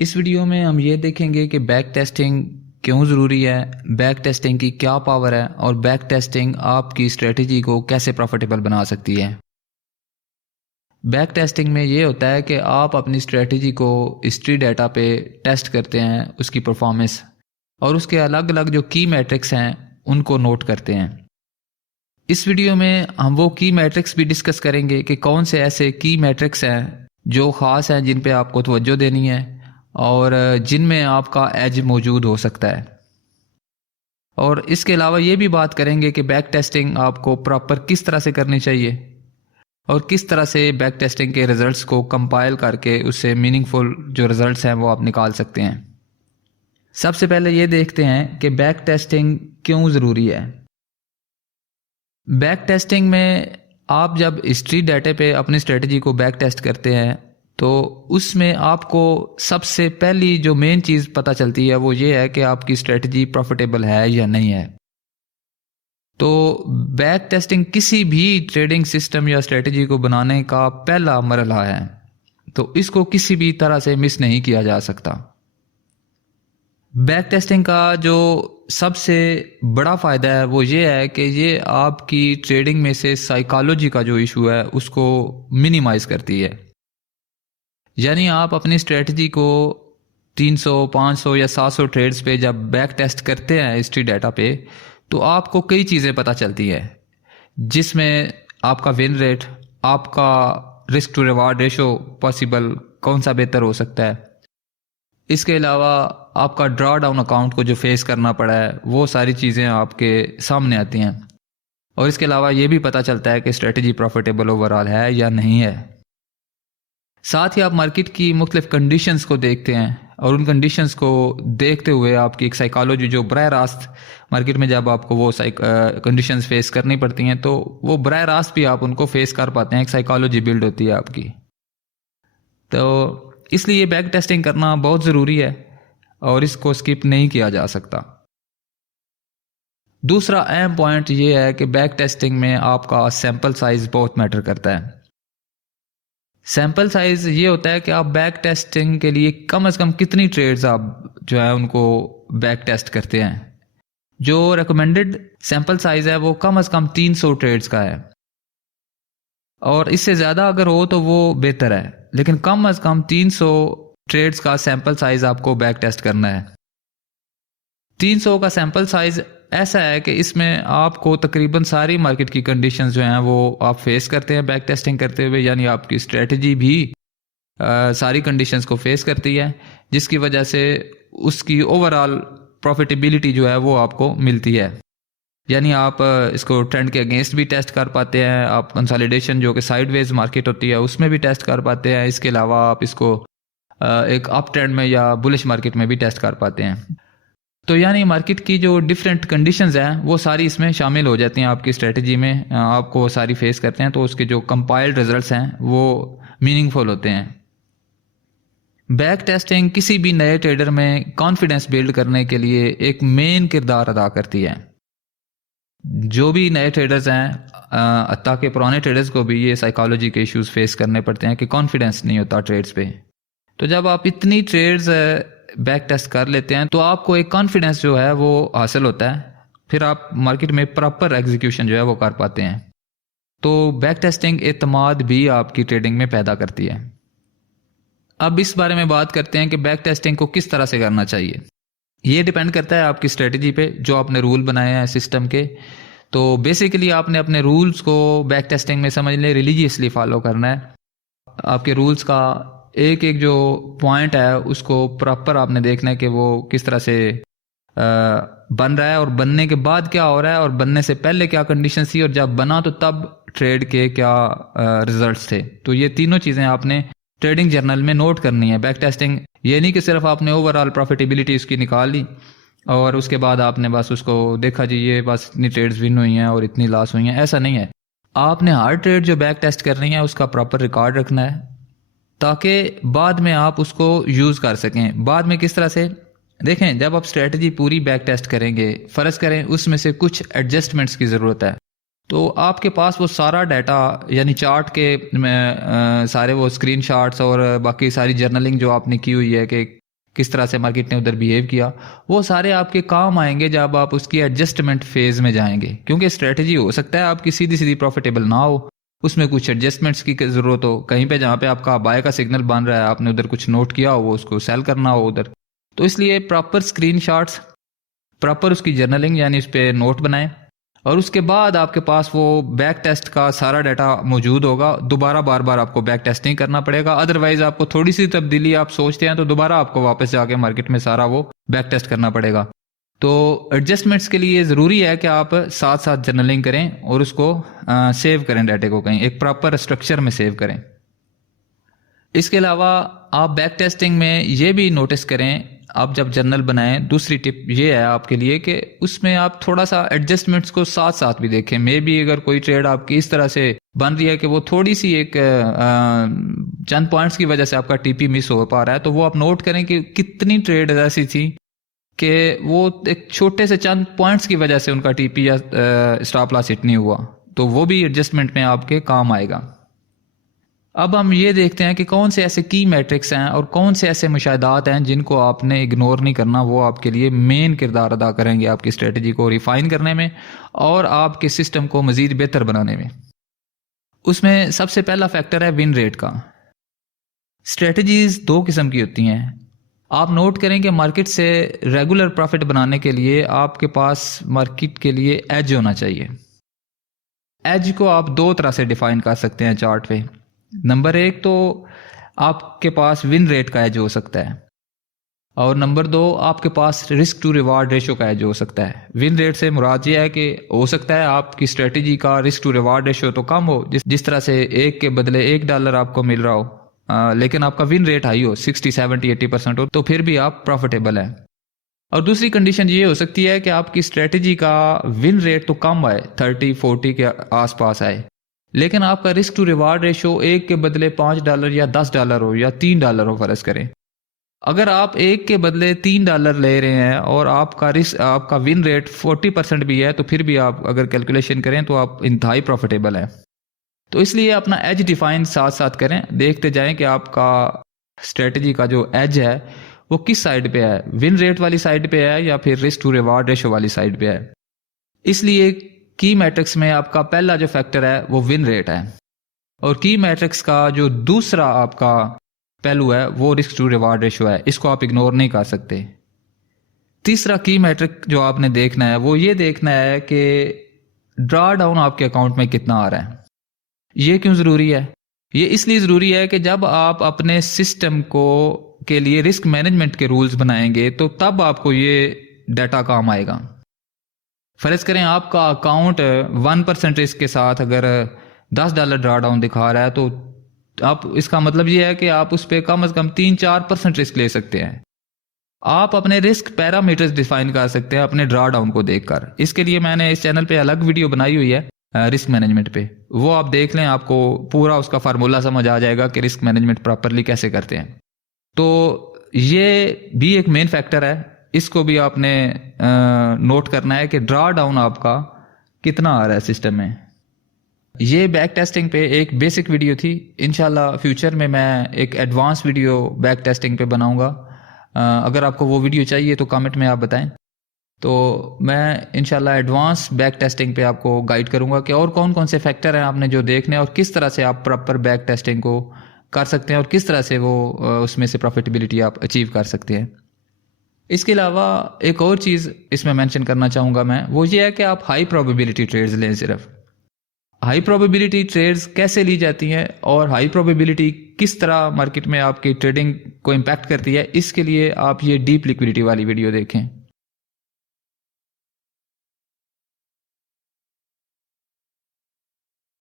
इस वीडियो में हम ये देखेंगे कि बैक टेस्टिंग क्यों ज़रूरी है, बैक टेस्टिंग की क्या पावर है और बैक टेस्टिंग आपकी स्ट्रेटजी को कैसे प्रॉफिटेबल बना सकती है। बैक टेस्टिंग में ये होता है कि आप अपनी स्ट्रेटजी को हिस्ट्री डाटा पे टेस्ट करते हैं, उसकी परफॉर्मेंस और उसके अलग अलग जो की मैट्रिक्स हैं उनको नोट करते हैं। इस वीडियो में हम वो की मैट्रिक्स भी डिस्कस करेंगे कि कौन से ऐसे की मैट्रिक्स हैं जो ख़ास हैं, जिन पे आपको तवज्जो देनी है और जिनमें आपका एज मौजूद हो सकता है। और इसके अलावा ये भी बात करेंगे कि बैक टेस्टिंग आपको प्रॉपर किस तरह से करनी चाहिए और किस तरह से बैक टेस्टिंग के रिजल्ट्स को कंपाइल करके उससे मीनिंगफुल जो रिजल्ट्स हैं वो आप निकाल सकते हैं। सबसे पहले ये देखते हैं कि बैक टेस्टिंग क्यों ज़रूरी है। बैक टेस्टिंग में आप जब हिस्ट्री डाटे पे अपनी स्ट्रेटजी को बैक टेस्ट करते हैं तो उसमें आपको सबसे पहली जो मेन चीज़ पता चलती है वो ये है कि आपकी स्ट्रेटजी प्रॉफिटेबल है या नहीं है। तो बैक टेस्टिंग किसी भी ट्रेडिंग सिस्टम या स्ट्रेटजी को बनाने का पहला मरहला है, तो इसको किसी भी तरह से मिस नहीं किया जा सकता। बैक टेस्टिंग का जो सबसे बड़ा फ़ायदा है वो ये है कि ये आपकी ट्रेडिंग में से साइकोलॉजी का जो इशू है उसको मिनिमाइज करती है। यानी आप अपनी स्ट्रेटजी को 300, 500 या 700 ट्रेड्स पे जब बैक टेस्ट करते हैं हिस्ट्री डाटा पे, तो आपको कई चीज़ें पता चलती है, जिसमें आपका विन रेट, आपका risk to reward ratio possible कौन सा बेहतर हो सकता है। इसके अलावा आपका ड्रॉ डाउन अकाउंट को जो फेस करना पड़ा है वो सारी चीज़ें आपके सामने आती हैं। और इसके अलावा ये भी पता चलता है कि स्ट्रेटजी प्रॉफिटेबल ओवरऑल है या नहीं है। साथ ही आप मार्केट की मुख्तलिफ कंडीशंस को देखते हैं और उन कंडीशंस को देखते हुए आपकी एक साइकोलॉजी जो बराह रास्त मार्केट में जब आपको वो कंडीशंस फेस करनी पड़ती हैं तो वो बराह रास्त भी आप उनको फेस कर पाते हैं, एक साइकोलॉजी बिल्ड होती है आपकी। तो इसलिए बैक टेस्टिंग करना बहुत ज़रूरी है और इसको स्किप नहीं किया जा सकता। दूसरा अहम पॉइंट ये है कि बैक टेस्टिंग में आपका सैंपल साइज बहुत मैटर करता है। सैंपल साइज ये होता है कि आप बैक टेस्टिंग के लिए कम से कम कितनी ट्रेड्स आप जो है उनको बैक टेस्ट करते हैं। जो रिकमेंडेड सैंपल साइज है वो कम से कम 300 ट्रेड्स का है और इससे ज़्यादा अगर हो तो वो बेहतर है, लेकिन कम से कम 300 ट्रेड्स का सैंपल साइज आपको बैक टेस्ट करना है। 300 का सैंपल साइज ऐसा है कि इसमें आपको तकरीबन सारी मार्केट की कंडीशंस जो हैं वो आप फेस करते हैं बैक टेस्टिंग करते हुए, यानी आपकी स्ट्रेटजी भी सारी कंडीशंस को फेस करती है, जिसकी वजह से उसकी ओवरऑल प्रॉफिटेबिलिटी जो है वो आपको मिलती है। यानी आप इसको ट्रेंड के अगेंस्ट भी टेस्ट कर पाते हैं, आप कंसोलिडेशन जो कि साइडवेज मार्केट होती है उसमें भी टेस्ट कर पाते हैं। इसके अलावा आप इसको एक अप ट्रेंड में या बुलिश मार्केट में भी टेस्ट कर पाते हैं। तो यानी मार्केट की जो डिफरेंट कंडीशंस हैं वो सारी इसमें शामिल हो जाती हैं आपकी स्ट्रेटजी में, आपको सारी फेस करते हैं, तो उसके जो कंपाइल्ड रिजल्ट्स हैं वो मीनिंगफुल होते हैं। बैक टेस्टिंग किसी भी नए ट्रेडर में कॉन्फिडेंस बिल्ड करने के लिए एक मेन किरदार अदा करती है। जो भी नए ट्रेडर्स हैं, ताकि पुराने ट्रेडर्स को भी ये साइकोलॉजी के इश्यूज फेस करने पड़ते हैं कि कॉन्फिडेंस नहीं होता ट्रेड्स पे। तो जब आप इतनी ट्रेड्स बैक टेस्ट कर लेते हैं तो आपको एक कॉन्फिडेंस जो है वो हासिल होता है, फिर आप मार्केट में प्रॉपर एग्जीक्यूशन जो है वो कर पाते हैं। तो बैक टेस्टिंग एतमाद भी आपकी ट्रेडिंग में पैदा करती है। अब इस बारे में बात करते हैं कि बैक टेस्टिंग को किस तरह से करना चाहिए। ये डिपेंड करता है आपकी स्ट्रेटजी पे, जो आपने रूल बनाए हैं सिस्टम के। तो बेसिकली आपने अपने रूल्स को बैक टेस्टिंग में समझ लें रिलीजियसली फॉलो करना है। आपके रूल्स का एक एक जो पॉइंट है उसको प्रॉपर आपने देखना है कि वो किस तरह से बन रहा है और बनने के बाद क्या हो रहा है और बनने से पहले क्या कंडीशन थी और जब बना तो तब ट्रेड के क्या रिजल्ट्स थे। तो ये तीनों चीज़ें आपने ट्रेडिंग जर्नल में नोट करनी है। बैक टेस्टिंग ये नहीं कि सिर्फ आपने ओवरऑल प्रॉफिटेबिलिटी उसकी निकाल ली और उसके बाद आपने बस उसको देखा जी ये बस इतनी ट्रेड्स विन हुई हैं और इतनी लॉस हुई हैं, ऐसा नहीं है। आपने हर ट्रेड जो बैक टेस्ट कर रही है उसका प्रॉपर रिकॉर्ड रखना है ताकि बाद में आप उसको यूज़ कर सकें। बाद में किस तरह से देखें, जब आप स्ट्रेटजी पूरी बैक टेस्ट करेंगे, फ़र्ज़ करें उसमें से कुछ एडजस्टमेंट्स की ज़रूरत है, तो आपके पास वो सारा डाटा यानी चार्ट के सारे वो स्क्रीनशॉट्स और बाकी सारी जर्नलिंग जो आपने की हुई है कि किस तरह से मार्केट ने उधर बिहेव किया, वो सारे आपके काम आएंगे जब आप उसकी एडजस्टमेंट फेज में जाएंगे। क्योंकि स्ट्रेटजी हो सकता है आपकी सीधी सीधी प्रॉफिटेबल ना हो, उसमें कुछ एडजस्टमेंट्स की ज़रूरत हो, कहीं पे जहाँ पे आपका बाय का सिग्नल बन रहा है आपने उधर कुछ नोट किया हो, वो उसको सेल करना हो उधर। तो इसलिए प्रॉपर स्क्रीनशॉट्स, प्रॉपर उसकी जर्नलिंग यानी उस पर नोट बनाएं, और उसके बाद आपके पास वो बैक टेस्ट का सारा डाटा मौजूद होगा। दोबारा बार बार आपको बैक टेस्ट नहीं करना पड़ेगा। अदरवाइज आपको थोड़ी सी तब्दीली आप सोचते हैं तो दोबारा आपको वापस जाके मार्केट में सारा वो बैक टेस्ट करना पड़ेगा। तो एडजस्टमेंट्स के लिए ज़रूरी है कि आप साथ साथ जर्नलिंग करें और उसको सेव करें, डाटे को कहीं एक प्रॉपर स्ट्रक्चर में सेव करें। इसके अलावा आप बैक टेस्टिंग में ये भी नोटिस करें, आप जब जर्नल बनाएं, दूसरी टिप ये है आपके लिए कि उसमें आप थोड़ा सा एडजस्टमेंट्स को साथ साथ भी देखें। मे बी अगर कोई ट्रेड आपकी इस तरह से बन रही है कि वो थोड़ी सी एक चंद पॉइंट्स की वजह से आपका टीपी मिस हो पा रहा है, तो वो आप नोट करें कि कितनी ट्रेड ऐसी थी कि वो एक छोटे से चंद पॉइंट्स की वजह से उनका टीपी या स्टॉप लॉस हिट नहीं हुआ, तो वो भी एडजस्टमेंट में आपके काम आएगा। अब हम ये देखते हैं कि कौन से ऐसे की मैट्रिक्स हैं और कौन से ऐसे मुशाहिदात हैं जिनको आपने इग्नोर नहीं करना। वो आपके लिए मेन किरदार अदा करेंगे आपकी स्ट्रेटजी को रिफाइन करने में और आपके सिस्टम को मज़ीद बेहतर बनाने में। उसमें सबसे पहला फैक्टर है विन रेट का। स्ट्रेटजीज दो किस्म की होती हैं। आप नोट करें कि मार्केट से रेगुलर प्रॉफिट बनाने के लिए आपके पास मार्केट के लिए एज होना चाहिए। एज को आप दो तरह से डिफाइन कर सकते हैं चार्ट पे। नंबर एक तो आपके पास विन रेट का एज हो सकता है, और नंबर दो आपके पास रिस्क टू रिवार्ड रेशो का एज हो सकता है। विन रेट से मुराद ये है कि हो सकता है आपकी स्ट्रेटजी का रिस्क टू रिवार्ड रेशो तो कम हो, जिस तरह से एक के बदले $1 आपको मिल रहा हो, लेकिन आपका विन रेट हाई हो, 60, 70, 80% हो, तो फिर भी आप प्रॉफिटेबल हैं। और दूसरी कंडीशन ये हो सकती है कि आपकी स्ट्रेटजी का विन रेट तो कम आए, 30, 40 के आसपास आए, लेकिन आपका रिस्क टू रिवार्ड रेशो एक के बदले $5 या $10 हो या $3 हो फर्ज करें। अगर आप एक के बदले $3 ले रहे हैं और आपका विन रेट 40% भी है, तो फिर भी आप अगर कैलकुलेशन करें तो आप इंतहाई प्रॉफिटेबल हैं। तो इसलिए अपना एज डिफाइन साथ साथ करें, देखते जाएं कि आपका स्ट्रेटजी का जो एज है वो किस साइड पे है, विन रेट वाली साइड पे है या फिर रिस्क टू रिवार्ड रेशो वाली साइड पे है। इसलिए की मैट्रिक्स में आपका पहला जो फैक्टर है वो विन रेट है, और की मैट्रिक्स का जो दूसरा आपका पहलू है वो रिस्क टू रिवार्ड रेशो है। इसको आप इग्नोर नहीं कर सकते। तीसरा की मैट्रिक जो आपने देखना है वो ये देखना है कि ड्रा डाउन आपके अकाउंट में कितना आ रहा है। ये क्यों ज़रूरी है? ये इसलिए ज़रूरी है कि जब आप अपने सिस्टम को के लिए रिस्क मैनेजमेंट के रूल्स बनाएंगे तो तब आपको ये डाटा काम आएगा। फर्ज करें आपका अकाउंट 1% रिस्क के साथ अगर $10 ड्रा डाउन दिखा रहा है, तो आप इसका मतलब ये है कि आप उस पर कम से कम 3-4% रिस्क ले सकते हैं। आप अपने रिस्क पैरामीटर्स डिफाइन कर सकते हैं अपने ड्रा डाउन को देखकर। इसके लिए मैंने इस चैनल पे अलग वीडियो बनाई हुई है रिस्क मैनेजमेंट पे, वो आप देख लें, आपको पूरा उसका फार्मूला समझ आ जाएगा कि रिस्क मैनेजमेंट प्रॉपरली कैसे करते हैं। तो ये भी एक मेन फैक्टर है, इसको भी आपने नोट करना है कि ड्रा डाउन आपका कितना आ रहा है सिस्टम में। ये बैक टेस्टिंग पे एक बेसिक वीडियो थी। इंशाल्लाह फ्यूचर में मैं एक एडवांस वीडियो बैक टेस्टिंग पे बनाऊंगा। अगर आपको वो वीडियो चाहिए तो कमेंट में आप बताएं, तो मैं इंशाल्लाह एडवांस बैक टेस्टिंग पे आपको गाइड करूंगा कि और कौन कौन से फैक्टर हैं आपने जो देखने हैं और किस तरह से आप प्रॉपर बैक टेस्टिंग को कर सकते हैं और किस तरह से वो उसमें से प्रॉफिटेबिलिटी आप अचीव कर सकते हैं। इसके अलावा एक और चीज़ इसमें मेंशन करना चाहूँगा मैं, वो ये है कि आप हाई प्रोबेबिलिटी ट्रेड्स लें। सिर्फ हाई प्रोबेबिलिटी ट्रेड्स कैसे ली जाती हैं और हाई प्रोबेबिलिटी किस तरह मार्केट में आपकी ट्रेडिंग को इम्पैक्ट करती है, इसके लिए आप ये डीप लिक्विडिटी वाली वीडियो देखें।